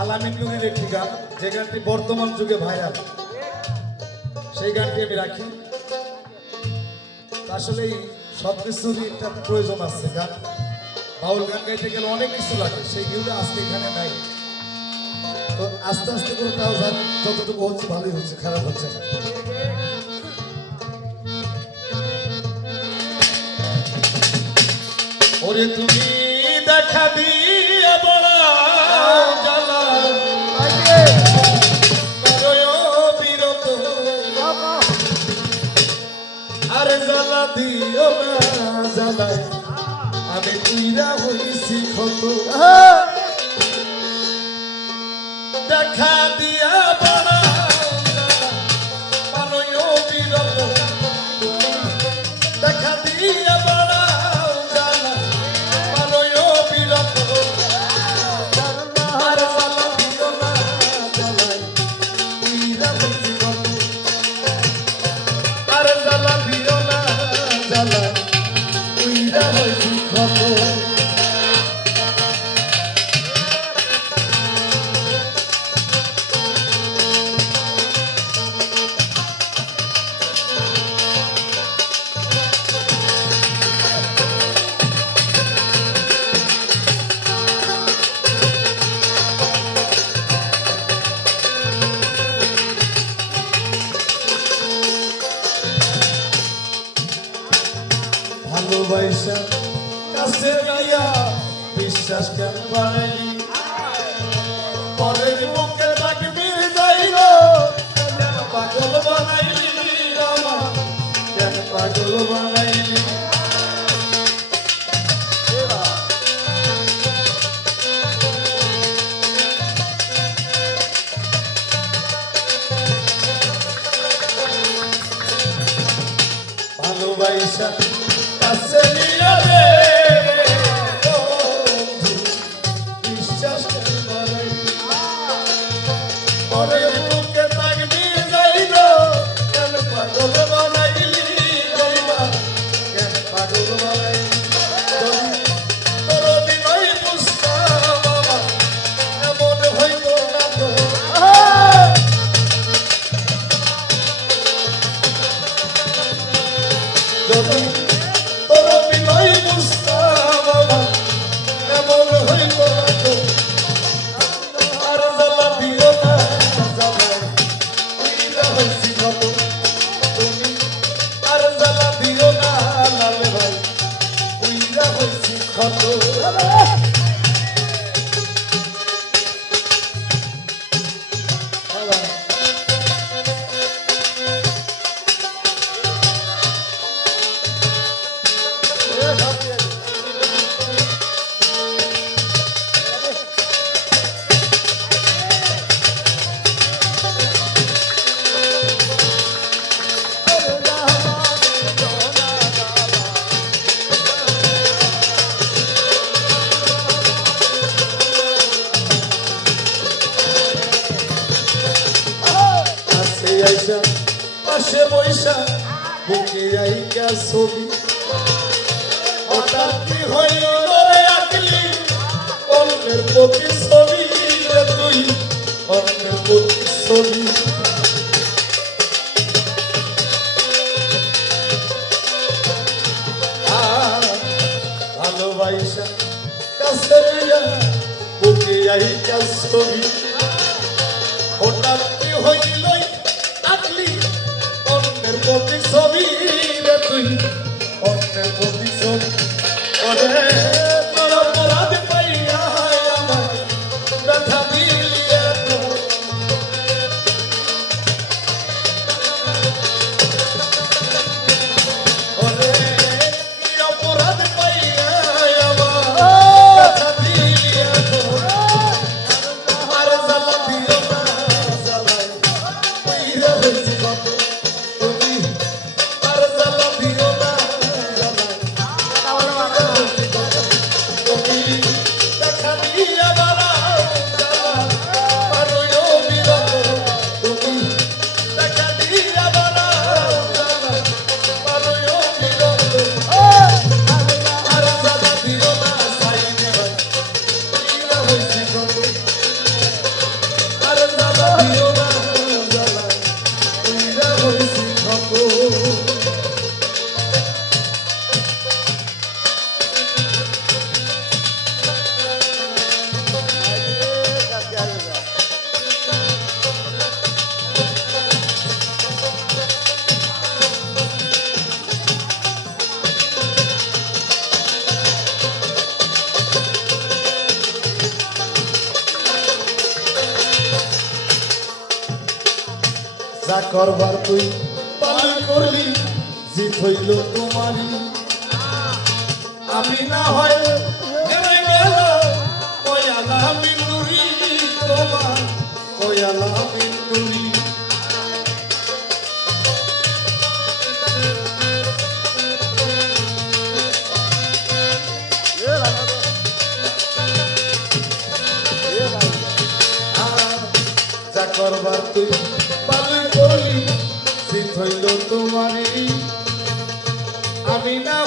আলামিন একটি গান, যে গানটি বর্তমান যুগে ভাইরাল সেই গানটি আমি রাখি। আসলে প্রয়োজন আছে গান। বাউল গান গাইতে গেলে অনেক কিছু লাগে আজকে এখানে নাই। তো আস্তে আস্তে করে তাও যতটুকু হচ্ছে ভালোই হচ্ছে, খারাপ হচ্ছে না। ওরে তুমি দেখা দিয়ে দিও না জ্বালায় জ্বালায়। তুইরা হইছি ক্ষত। ভালোবাসা কাছে গাইয়া বিশ্বাস কেন বানাইলি পরের মুখে ডাকবি যাইল কেন পাগল বানাইলি কেন পাগল বানাইলি? ভালোবাসা কাছে পাশে বৈশা বুকে আইকা ছবি। হঠাৎ কি হইল রে আকলি অন্যের প্রতি ছবি রে তুই, অন্যের প্রতি ছবি ভালোবাসা কাছে বুকে আইকা ছবি। হঠাৎ কি হইল ছবি তুই যা করবার তুই পালন করলি জিত হইল তোমারই। আমি না হয় তোমার করবার তুই হইল তোমারই। আমি না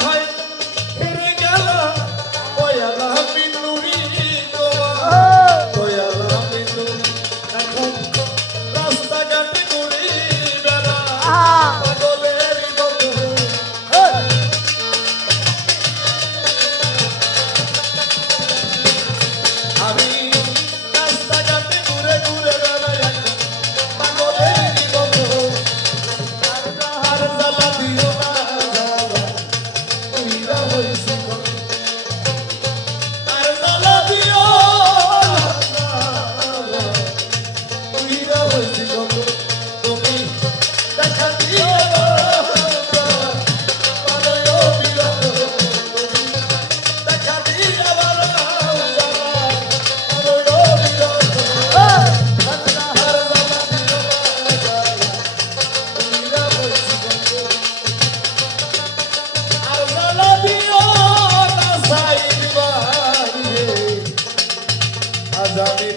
Dami